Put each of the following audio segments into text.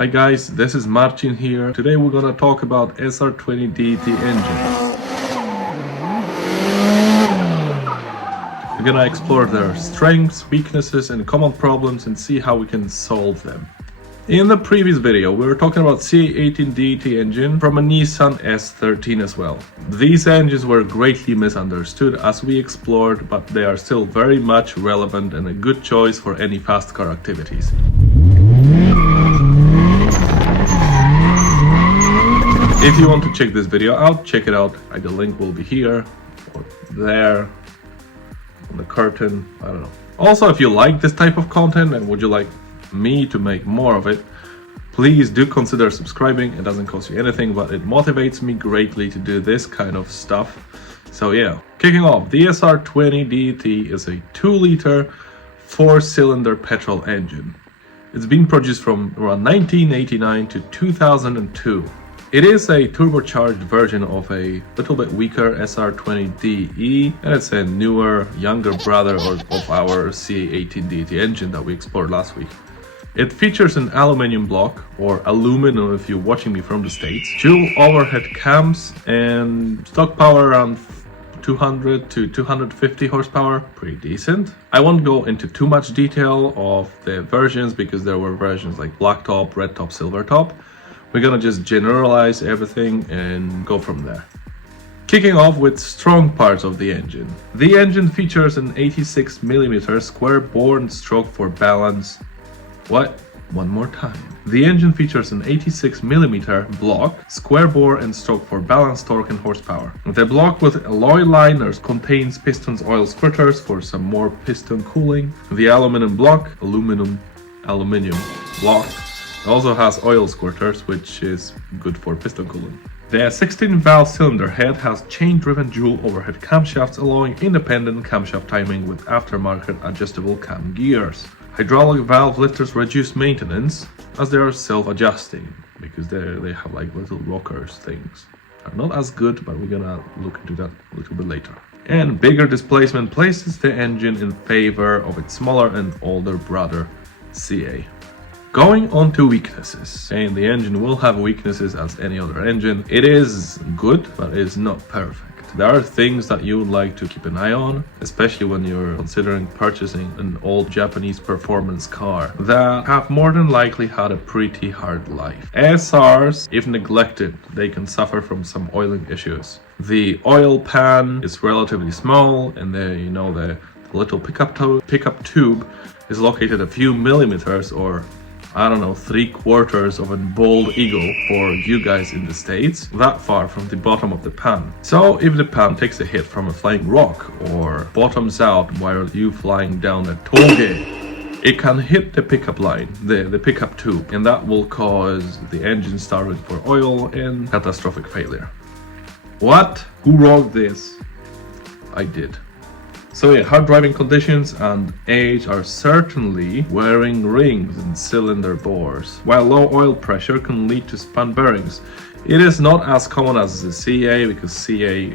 Hi guys, this is Marcin here. Today we're gonna talk about SR20DET engine. We're gonna explore their strengths, weaknesses and common problems and see how we can solve them. In the previous video we were talking about C18DET engine from a Nissan S13 as well. These engines were greatly misunderstood as we explored, but they are still very much relevant and a good choice for any fast car activities. If you want to check this video out, check it out. The link will be here or there on the curtain, I don't know. Also, if you like this type of content and would you like me to make more of it, please do consider subscribing. It doesn't cost you anything, but it motivates me greatly to do this kind of stuff. So yeah, kicking off, the SR20DET is a 2-liter 4-cylinder petrol engine. It's been produced from around 1989 to 2002. It is a turbocharged version of a little bit weaker SR20DE, and it's a newer, younger brother of our C18DET engine that we explored last week. It features an aluminum block, or aluminum if you're watching me from the States, dual overhead cams, and stock power around 200 to 250 horsepower, pretty decent. I won't go into too much detail of the versions because there were versions like black top, red top, silver top. We're gonna just generalize everything and go from there. Kicking off with strong parts of the engine. The engine features an 86mm square bore and stroke for balance. What? One more time. The engine features an 86mm block, square bore and stroke for balance, torque and horsepower. The block with alloy liners contains pistons oil squirters for some more piston cooling. The aluminum block, aluminium block, also has oil squirters, which is good for piston cooling. The 16-valve cylinder head has chain-driven dual overhead camshafts allowing independent camshaft timing with aftermarket adjustable cam gears. Hydraulic valve lifters reduce maintenance as they are self-adjusting because they have like little rockers things. Are not as good, but we're gonna look into that a little bit later. And bigger displacement places the engine in favor of its smaller and older brother CA. Going on to weaknesses, and the engine will have weaknesses as any other engine. It is good, but it is not perfect. There are things that you would like to keep an eye on, especially when you're considering purchasing an old Japanese performance car that have more than likely had a pretty hard life. SRs, if neglected, they can suffer from some oiling issues. The oil pan is relatively small, and the little pickup tube is located a few millimeters, or I don't know, 3/4 of a bald eagle for you guys in the States, that far from the bottom of the pan. So if the pan takes a hit from a flying rock or bottoms out while you flying down a toll gate, it can hit the pickup line, the pickup tube, and that will cause the engine starving for oil and catastrophic failure. What? Who wrote this? I did. So yeah, hard driving conditions and age are certainly wearing rings in cylinder bores, while low oil pressure can lead to spun bearings. It is not as common as the CA because CA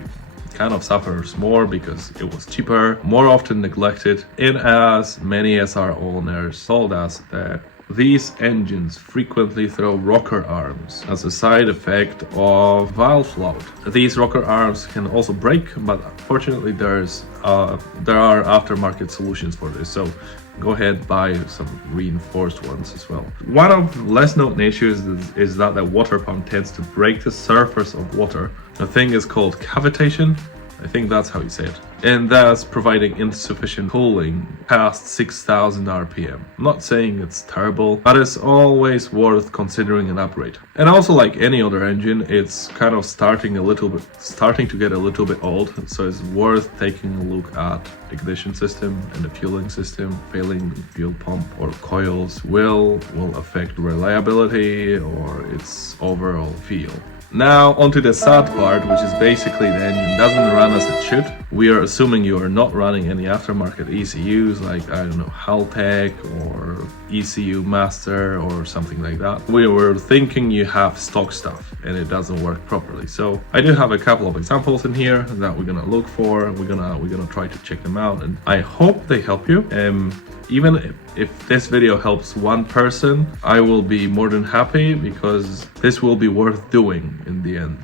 kind of suffers more because it was cheaper, more often neglected, and as many SR owners told us that these engines frequently throw rocker arms as a side effect of valve float. These rocker arms can also break, but fortunately there are aftermarket solutions for this, so go ahead, buy some reinforced ones as well. One of the less known issues is that the water pump tends to break the surface of water. The thing is called cavitation. I think that's how you say it. And thus providing insufficient cooling past 6,000 RPM. I'm not saying it's terrible, but it's always worth considering an upgrade. And also, like any other engine, it's kind of starting to get a little bit old, so it's worth taking a look at the ignition system and the fueling system. Failing fuel pump or coils will affect reliability or its overall feel. Now onto the sad part, which is basically the engine doesn't run as it should. We are assuming you are not running any aftermarket ECUs like, I don't know, Haltech or ECU Master or something like that. We were thinking you have stock stuff and it doesn't work properly. So I do have a couple of examples in here that we're gonna look for. We're gonna try to check them out, and I hope they help you. even if this video helps one person, I will be more than happy, because this will be worth doing in the end.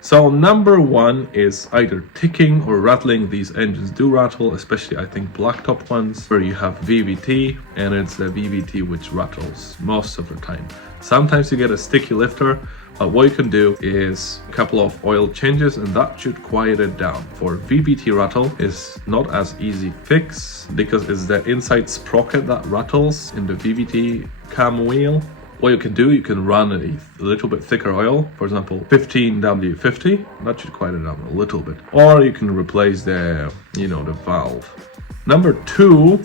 So number one is either ticking or rattling. These engines do rattle, especially I think blacktop ones where you have VVT, and it's the VVT which rattles most of the time. Sometimes you get a sticky lifter, but what you can do is a couple of oil changes and that should quiet it down. For VVT rattle is not as easy fix, because it's the inside sprocket that rattles in the VVT cam wheel. What you can do, you can run a little bit thicker oil, for example 15W50, that should quiet it down a little bit. Or you can replace the valve. Number two,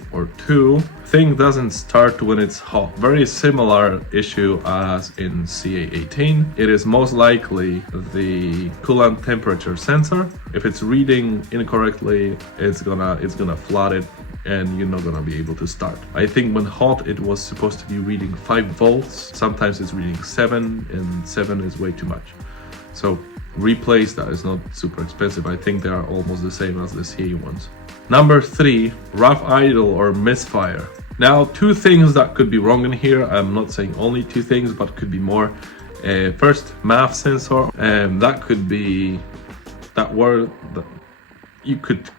thing doesn't start when it's hot. Very similar issue as in CA18. It is most likely the coolant temperature sensor. If it's reading incorrectly, it's gonna flood it and you're not gonna be able to start. I think when hot it was supposed to be reading 5 volts. Sometimes it's reading 7, and 7 is way too much. So replace that. Is not super expensive. I think they are almost the same as the CA ones. Number 3, rough idle or misfire. Now, 2 things that could be wrong in here. I'm not saying only 2 things, but could be more. First, MAF sensor. That could be that word. You could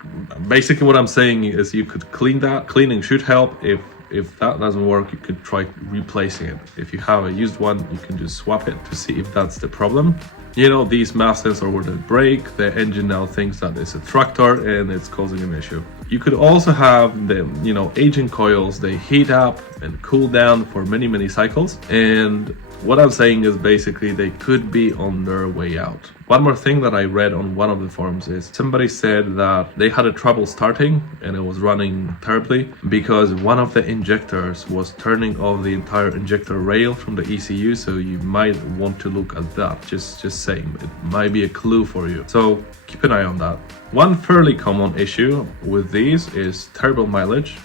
basically, what I'm saying is you could clean that. Cleaning should help. If that doesn't work, you could try replacing it. If you have a used one, you can just swap it to see if that's the problem. These MAF sensors where they break, the engine now thinks that it's a tractor and it's causing an issue. You could also have the, aging coils. They heat up and cool down for many cycles. And what I'm saying is basically they could be on their way out. One more thing that I read on one of the forums is somebody said that they had a trouble starting and it was running terribly because one of the injectors was turning off the entire injector rail from the ECU. So you might want to look at that. Just saying, it might be a clue for you. So keep an eye on that. One fairly common issue with these is turbo mileage,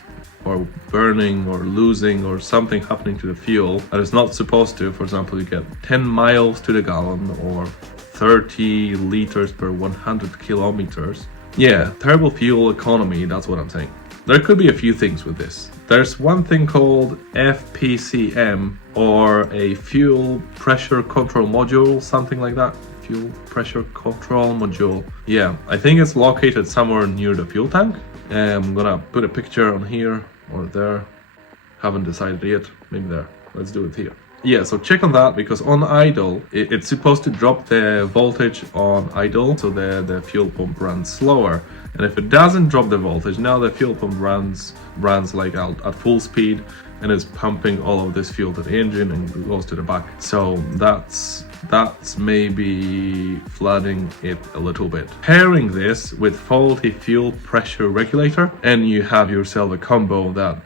or burning or losing or something happening to the fuel that is not supposed to. For example, you get 10 miles to the gallon or 30 liters per 100 kilometers. Yeah, terrible fuel economy, that's what I'm saying. There could be a few things with this. There's one thing called FPCM, or a fuel pressure control module, something like that. Fuel pressure control module. Yeah, I think it's located somewhere near the fuel tank. I'm gonna put a picture on here or there. Haven't decided yet. Maybe there. Let's do it here. Yeah, so check on that, because on idle, it's supposed to drop the voltage on idle, so the fuel pump runs slower. And if it doesn't drop the voltage, now the fuel pump runs like at full speed and is pumping all of this fuel to the engine and goes to the back. So that's maybe flooding it a little bit. Pairing this with faulty fuel pressure regulator, and you have yourself a combo that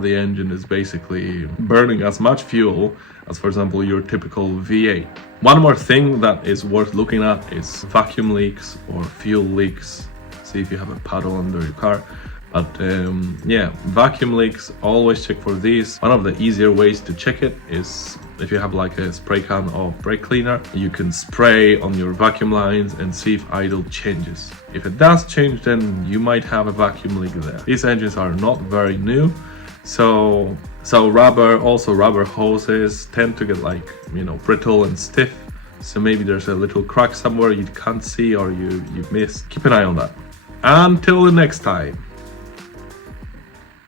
the engine is basically burning as much fuel as, for example, your typical V8. One more thing that is worth looking at is vacuum leaks or fuel leaks. See if you have a puddle under your car. But yeah, vacuum leaks, always check for these. One of the easier ways to check it is if you have like a spray can of brake cleaner, you can spray on your vacuum lines and see if idle changes. If it does change, then you might have a vacuum leak there. These engines are not very new, so rubber hoses tend to get like, brittle and stiff. So maybe there's a little crack somewhere you can't see or you missed. Keep an eye on that. Until the next time.